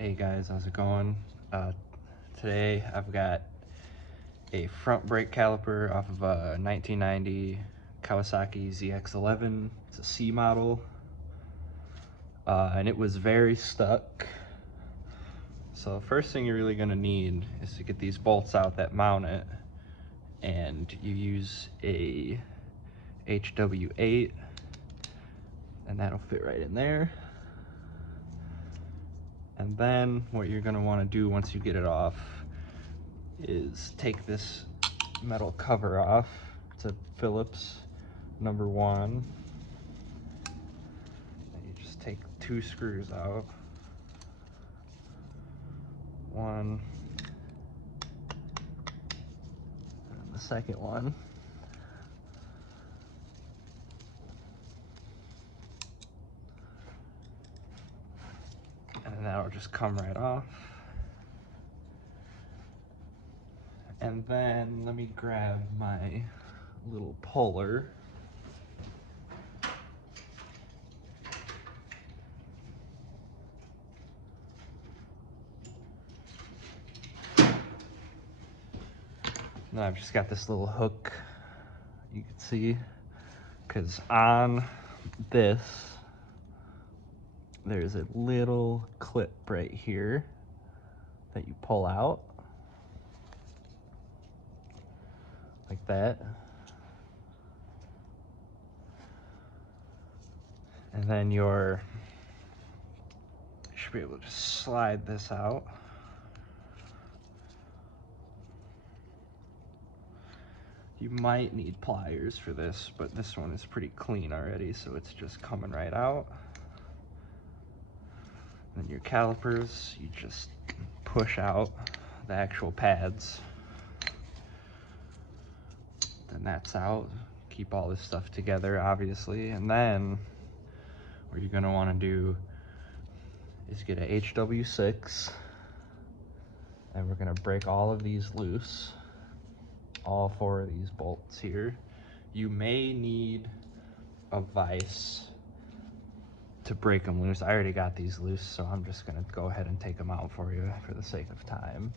Hey guys, how's it going? Today I've got a front brake caliper off of a 1990 Kawasaki ZX11. It's a C model, and it was very stuck. So the first thing you're really gonna need is to get these bolts out that mount it, and you use a HW8, and that'll fit right in there. And then what you're gonna wanna do once you get it off is take this metal cover off. It's a Phillips #1. And you just take 2 screws out. One, and the second one. And then that'll just come right off. And then let me grab my little puller. And I've just got this little hook, you can see, because on this, there's a little clip right here that you pull out, like that. And then you should be able to just slide this out. You might need pliers for this, but this one is pretty clean already, so it's just coming right out. Then your calipers, you just push out the actual pads. Then that's out. Keep all this stuff together, obviously. And then what you're gonna wanna do is get a HW6, and we're gonna break all of these loose. All 4 of these bolts here. You may need a vise to break them loose. I already got these loose, so I'm just gonna go ahead and take them out for you for the sake of time.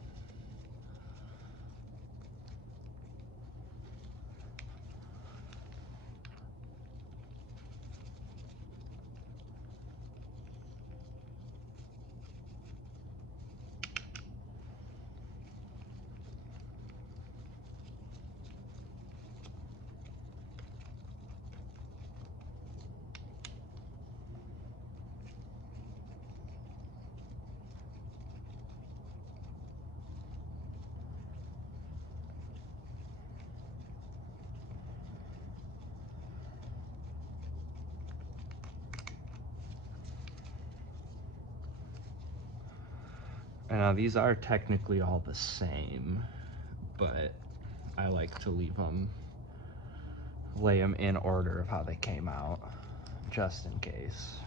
And now these are technically all the same, but I like to lay them in order of how they came out, just in case.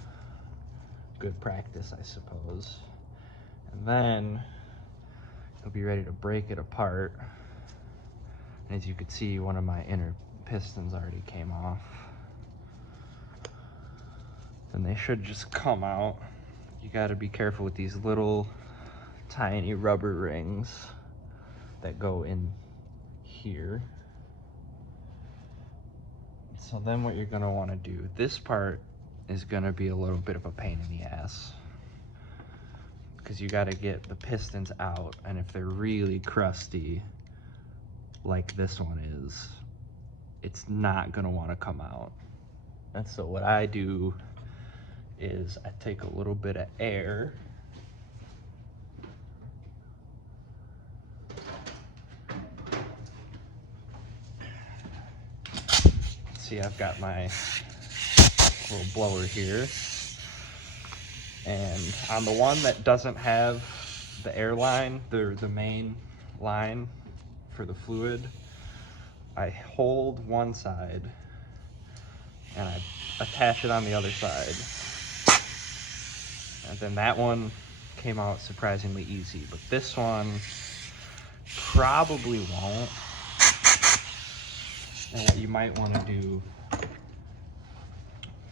Good practice, I suppose. And then you'll be ready to break it apart. And as you can see, one of my inner pistons already came off. And they should just come out. You gotta be careful with these little tiny rubber rings that go in here. So then what you're gonna wanna do, this part is gonna be a little bit of a pain in the ass, because you gotta get the pistons out, and if they're really crusty, like this one is, it's not gonna wanna come out. And so what I do is I take a little bit of air, see, I've got my little blower here, and on the one that doesn't have the air line, the main line for the fluid, I hold one side and I attach it on the other side, and then that one came out surprisingly easy, but this one probably won't. And what you might want to do,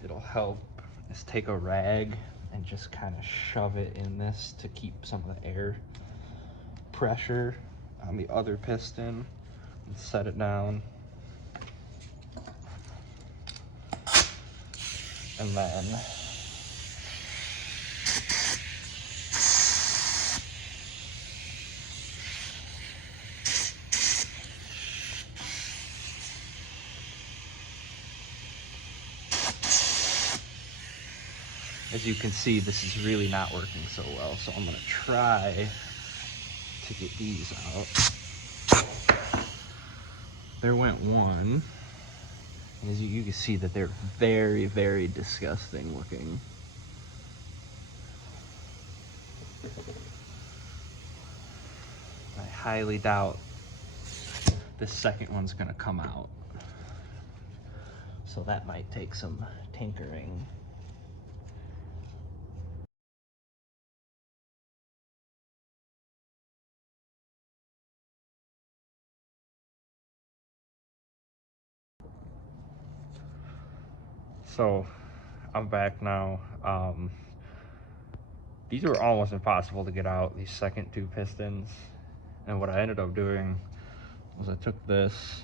it'll help, is take a rag and just kind of shove it in this to keep some of the air pressure on the other piston, and set it down. And then as you can see, this is really not working so well, so I'm gonna try to get these out. There went one. And as you can see that they're very, very disgusting looking. I highly doubt the second one's gonna come out. So that might take some tinkering. So I'm back now. These were almost impossible to get out, these second two pistons. And what I ended up doing was I took this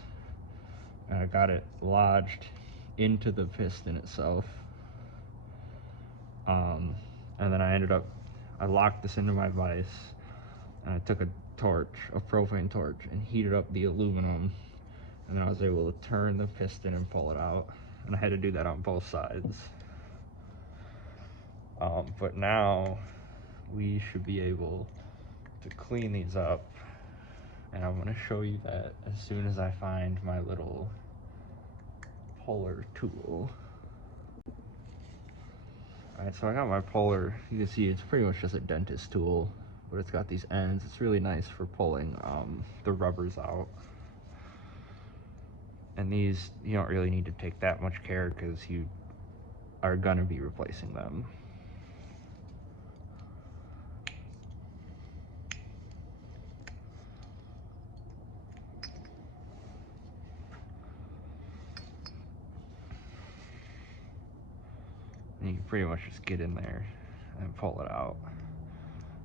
and I got it lodged into the piston itself. And then I locked this into my vise, and I took a propane torch, and heated up the aluminum, and then I was able to turn the piston and pull it out. And I had to do that on both sides. But now we should be able to clean these up, and I'm going to show you that as soon as I find my little puller tool. Alright, so I got my puller. You can see it's pretty much just a dentist tool, but it's got these ends. It's really nice for pulling the rubbers out. And these, you don't really need to take that much care because you are going to be replacing them. And you can pretty much just get in there and pull it out.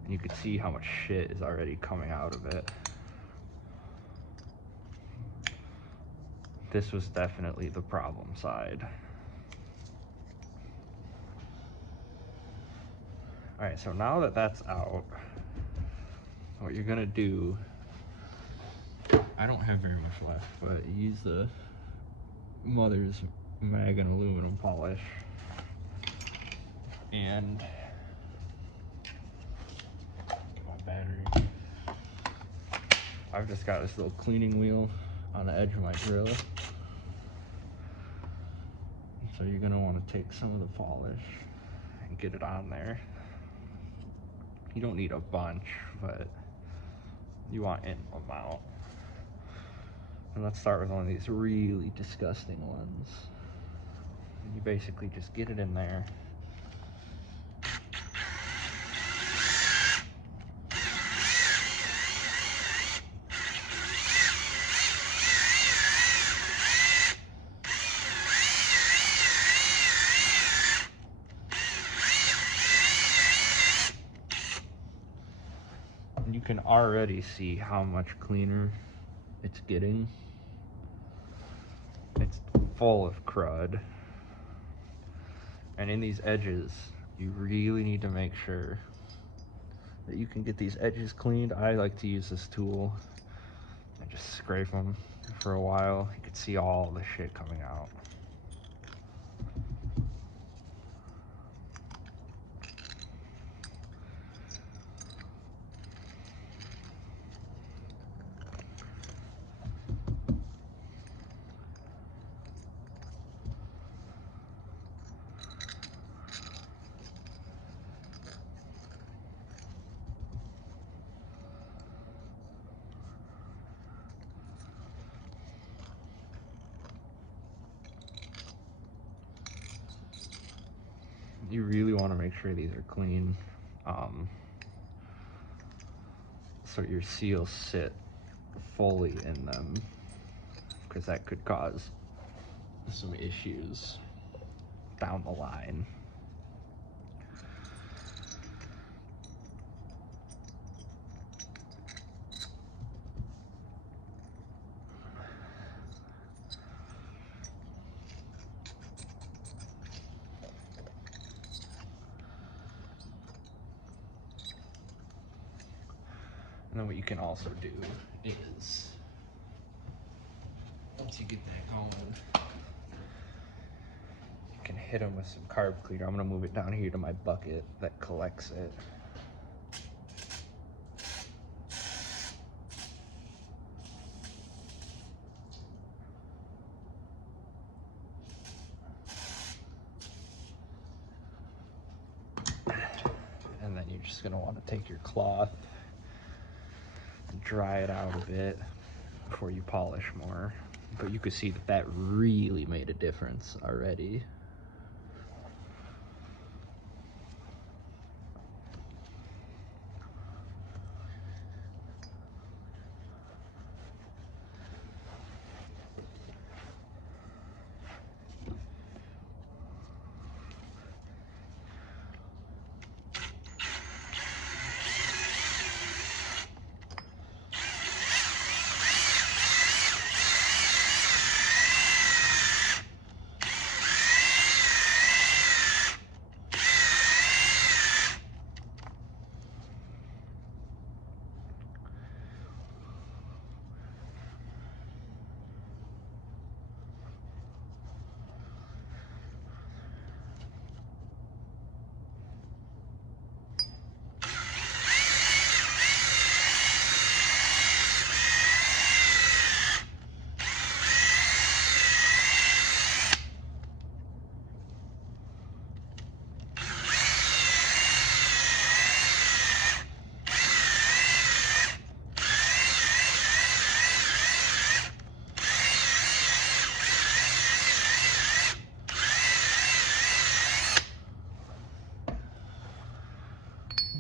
And you can see how much shit is already coming out of it. This was definitely the problem side. Alright, so now that that's out, what you're gonna do, I don't have very much left, but use the Mother's Mag and aluminum polish. And my battery. I've just got this little cleaning wheel on the edge of my grill. So you're gonna want to take some of the polish and get it on there. You don't need a bunch, but you want an amount. And let's start with one of these really disgusting ones. And you basically just get it in there. And you can already see how much cleaner it's getting. It's full of crud. And in these edges, you really need to make sure that you can get these edges cleaned. I like to use this tool and just scrape them for a while. You can see all the shit coming out. You really want to make sure these are clean, so your seals sit fully in them, because that could cause some issues down the line. And then what you can also do is, once you get that going, you can hit them with some carb cleaner. I'm gonna move it down here to my bucket that collects it. And then you're just gonna wanna take your cloth and dry it out a bit before you polish more. But you can see that that really made a difference already.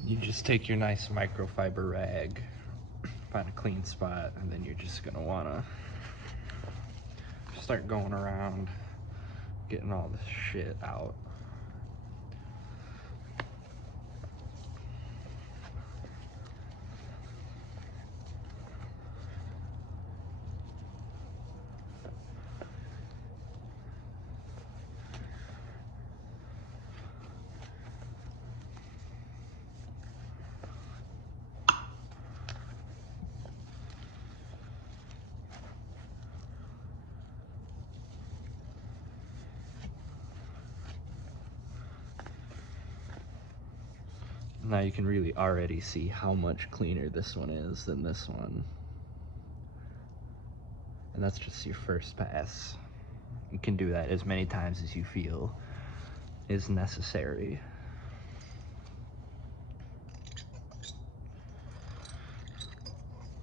You just take your nice microfiber rag, find a clean spot, and then you're just gonna wanna start going around getting all this shit out. Now you can really already see how much cleaner this one is than this one. And that's just your first pass. You can do that as many times as you feel is necessary.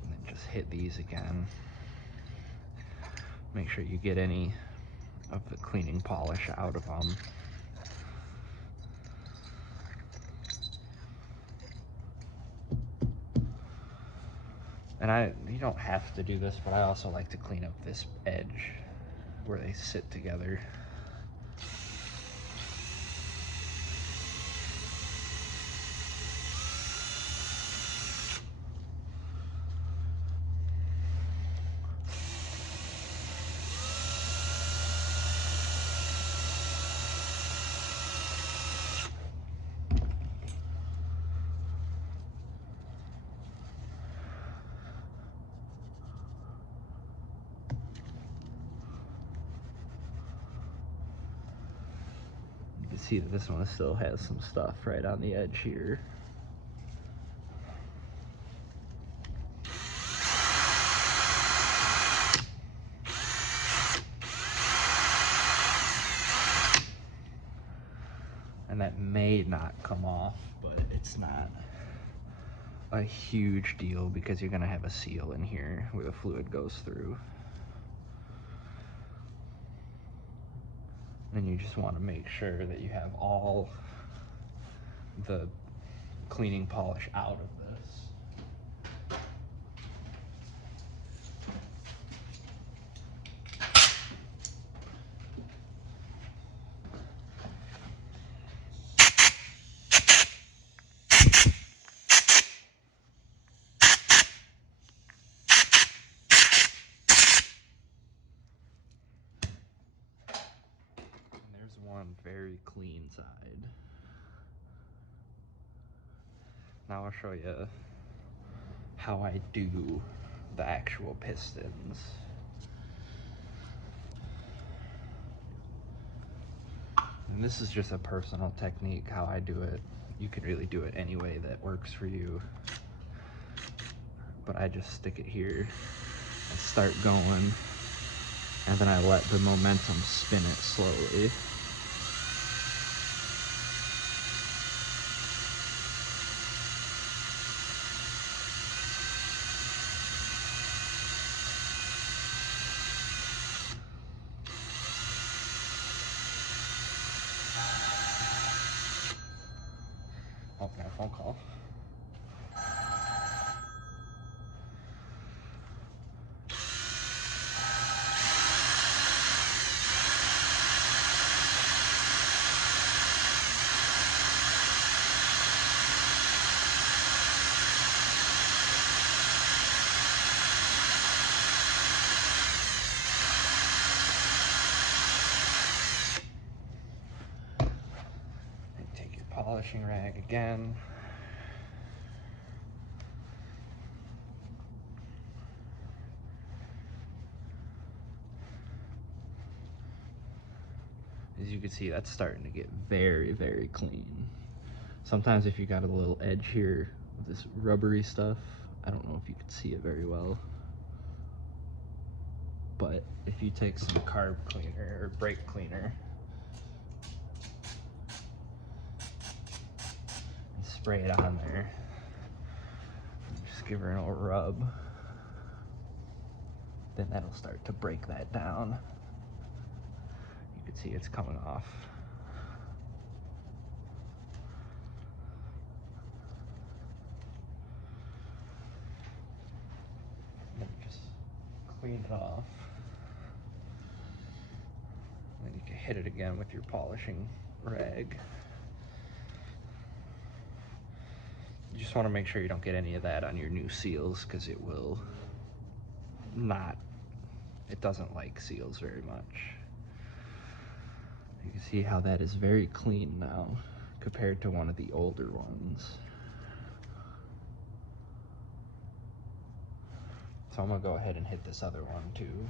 And then just hit these again. Make sure you get any of the cleaning polish out of them. And you don't have to do this, but I also like to clean up this edge where they sit together. You can see that this one still has some stuff right on the edge here. And that may not come off, but it's not a huge deal because you're gonna have a seal in here where the fluid goes through. And you just want to make sure that you have all the cleaning polish out of this. There's one very clean side. Now I'll show you how I do the actual pistons. And this is just a personal technique, how I do it. You can really do it any way that works for you. But I just stick it here and start going, and then I let the momentum spin it slowly. Oh, got a phone call. Take your polishing rag again. As you can see, that's starting to get very, very clean. Sometimes if you got a little edge here with this rubbery stuff, I don't know if you can see it very well, but if you take some carb cleaner or brake cleaner and spray it on there, just give her an old rub, then that'll start to break that down. You can see it's coming off. Then just clean it off. Then you can hit it again with your polishing rag. You just want to make sure you don't get any of that on your new seals, because it will not, it doesn't like seals very much. You can see how that is very clean now compared to one of the older ones. So I'm gonna go ahead and hit this other one too.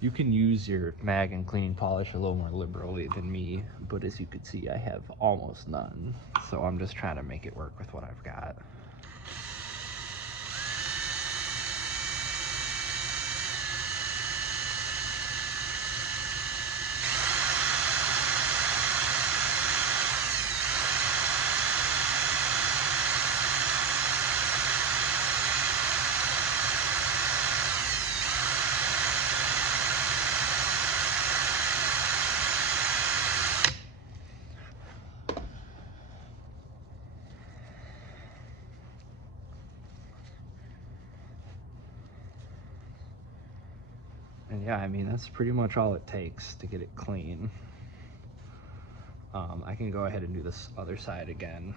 You can use your mag and cleaning polish a little more liberally than me, but as you can see, I have almost none. So I'm just trying to make it work with what I've got. And yeah, I mean, that's pretty much all it takes to get it clean. I can go ahead and do this other side again.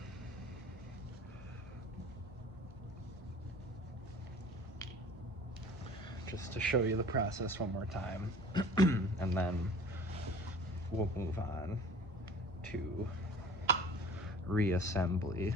Just to show you the process one more time. And then we'll move on to reassembly.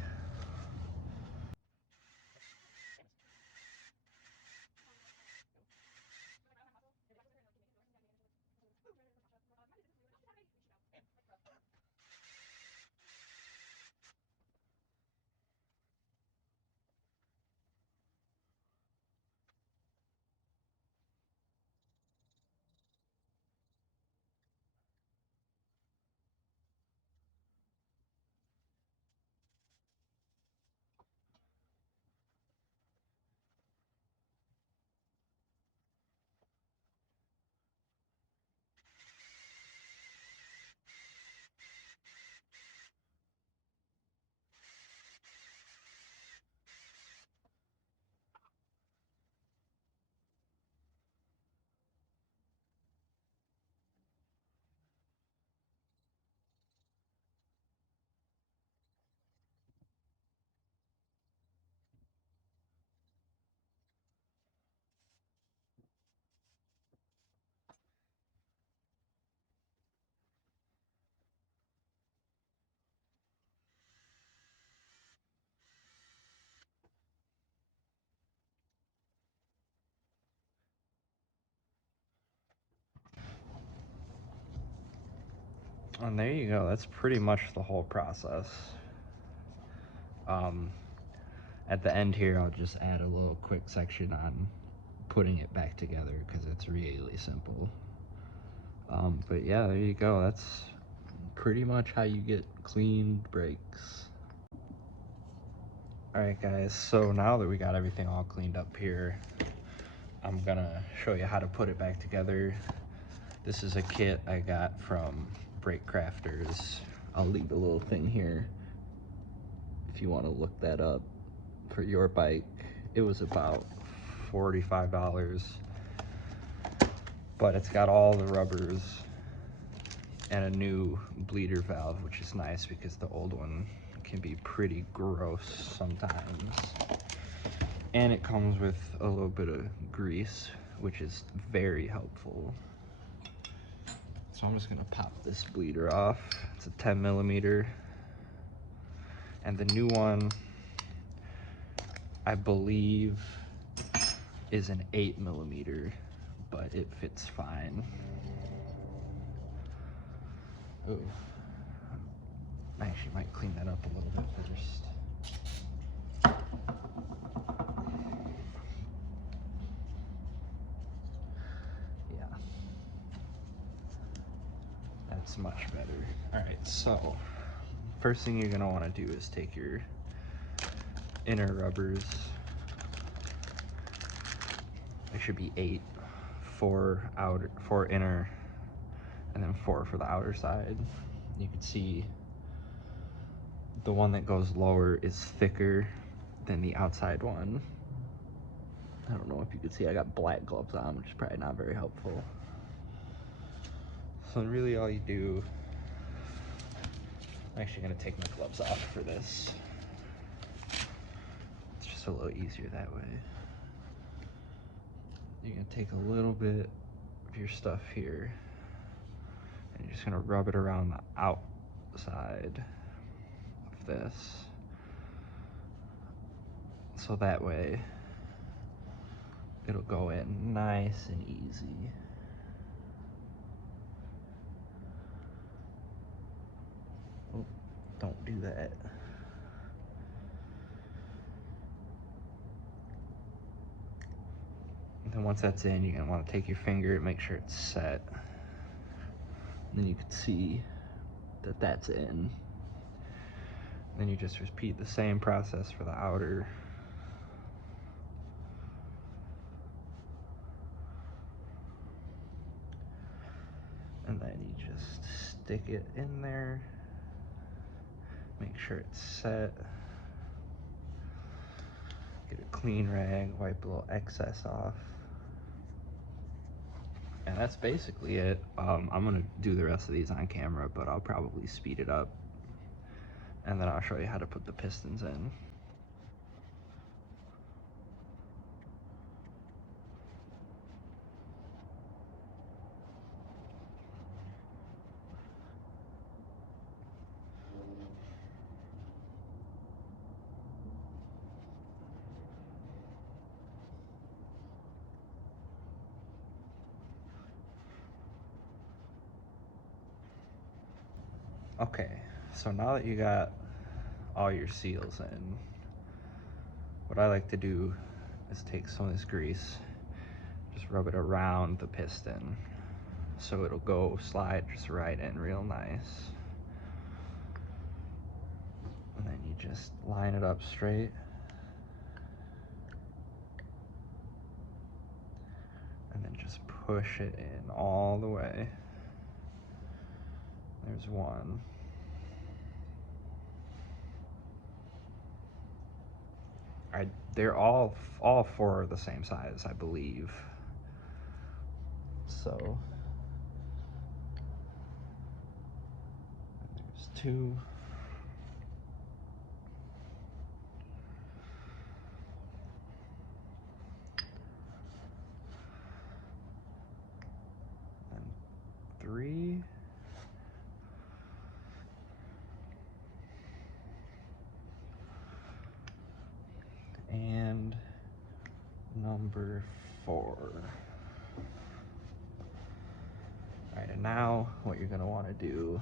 And there you go, that's pretty much the whole process. At the end here, I'll just add a little quick section on putting it back together because it's really simple. But yeah, there you go, that's pretty much how you get clean brakes. Alright guys, so now that we got everything all cleaned up here, I'm gonna show you how to put it back together. This is a kit I got from Brake Crafters. I'll leave a little thing here if you want to look that up for your bike. It was about $45, but it's got all the rubbers and a new bleeder valve, which is nice because the old one can be pretty gross sometimes. And it comes with a little bit of grease, which is very helpful. So I'm just gonna pop this bleeder off. It's a 10 millimeter. And the new one, I believe, is an 8 millimeter, but it fits fine. Ooh. I actually might clean that up a little bit first. Yeah. That's much better. Alright, so first thing you're gonna want to do is take your inner rubbers. There should be 8, 4 outer, 4 inner, and then 4 for the outer side. You can see the one that goes lower is thicker than the outside one. I don't know if you can see, I got black gloves on, which is probably not very helpful. So really all you do, I'm actually gonna take my gloves off for this. It's just a little easier that way. You're gonna take a little bit of your stuff here, and you're just gonna rub it around the outside of this. So that way, it'll go in nice and easy. Oh, don't do that. And then once that's in, you're gonna wanna take your finger and make sure it's set. And then you can see that that's in. Then you just repeat the same process for the outer. And then you just stick it in there. Make sure it's set. Get a clean rag, wipe a little excess off. And that's basically it. I'm gonna do the rest of these on camera, but I'll probably speed it up. And then I'll show you how to put the pistons in. Okay, so now that you got all your seals in, what I like to do is take some of this grease, just rub it around the piston so it'll go slide just right in real nice. And then you just line it up straight. And then just push it in all the way. There's one. They're all 4 are the same size, I believe. So there's 2. And 3. And number 4. Alright, and now what you're gonna wanna do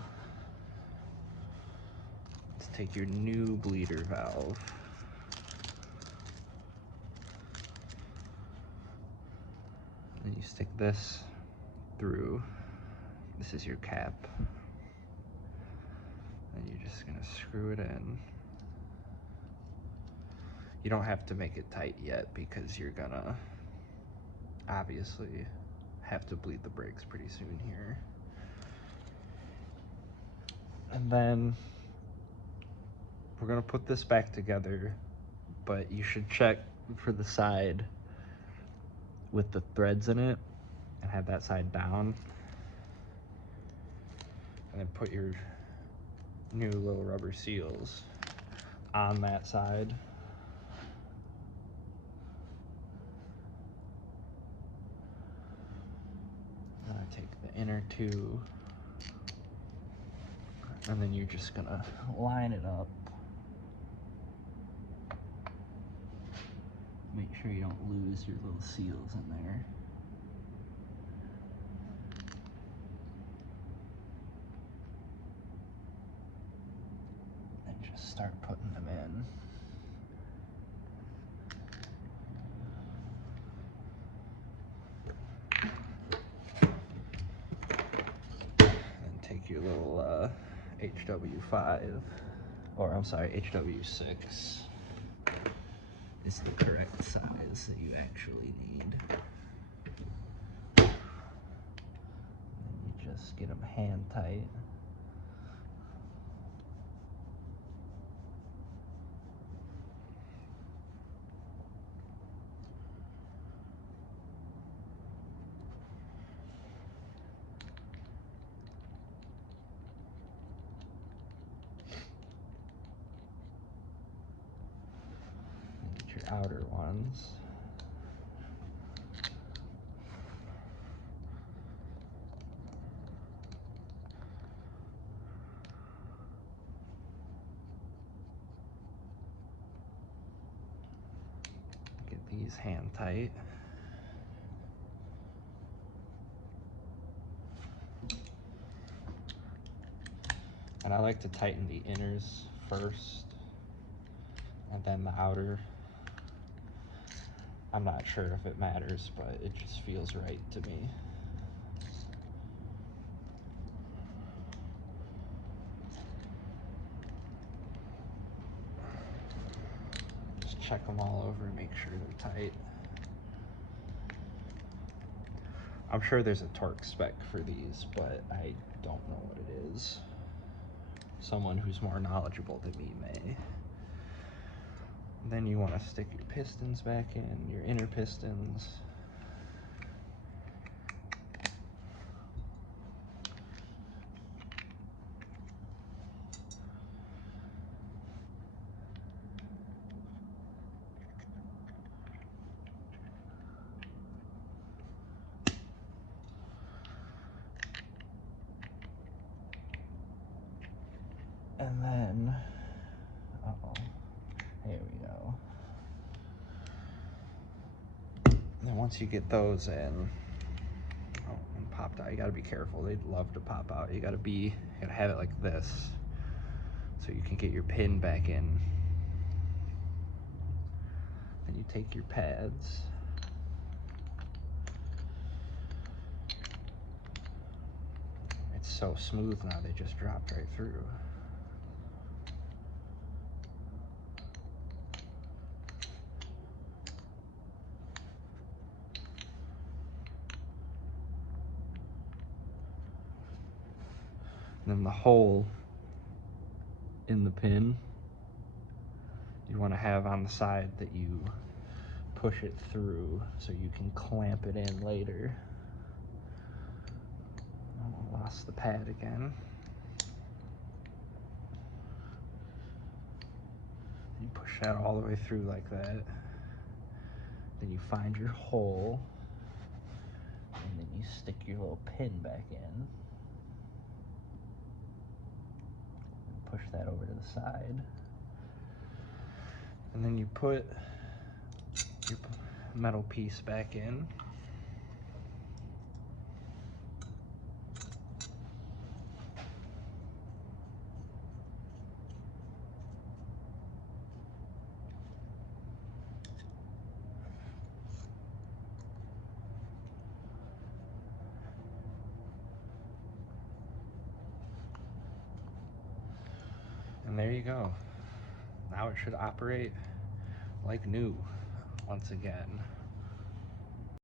take your new bleeder valve. And you stick this through. This is your cap. And you're just gonna screw it in. You don't have to make it tight yet because you're gonna obviously have to bleed the brakes pretty soon here. And then we're gonna put this back together, but you should check for the side with the threads in it and have that side down. And then put your new little rubber seals on that side. And I take the inner two, and then you're just gonna line it up. Make sure you don't lose your little seals in there. And just start putting them in. And take your little HW5, or I'm sorry, HW6 is the correct size that you actually need. And you just get them hand tight. Outer ones. Get these hand tight. And I like to tighten the inners first and then the outer. I'm not sure if it matters, but it just feels right to me. Just check them all over and make sure they're tight. I'm sure there's a torque spec for these, but I don't know what it is. Someone who's more knowledgeable than me may. Then you want to stick your pistons back in, your inner pistons. And then, uh-oh, here we go. And then once you get those in, oh, and popped out, you gotta be careful. They'd love to pop out. You gotta have it like this so you can get your pin back in. Then you take your pads. It's so smooth now, they just dropped right through. And then the hole in the pin, you want to have on the side that you push it through so you can clamp it in later. Oh, lost the pad again. You push that all the way through like that. Then you find your hole, and then you stick your little pin back in. Push that over to the side. And then you put your metal piece back in. And there you go. Now it should operate like new once again.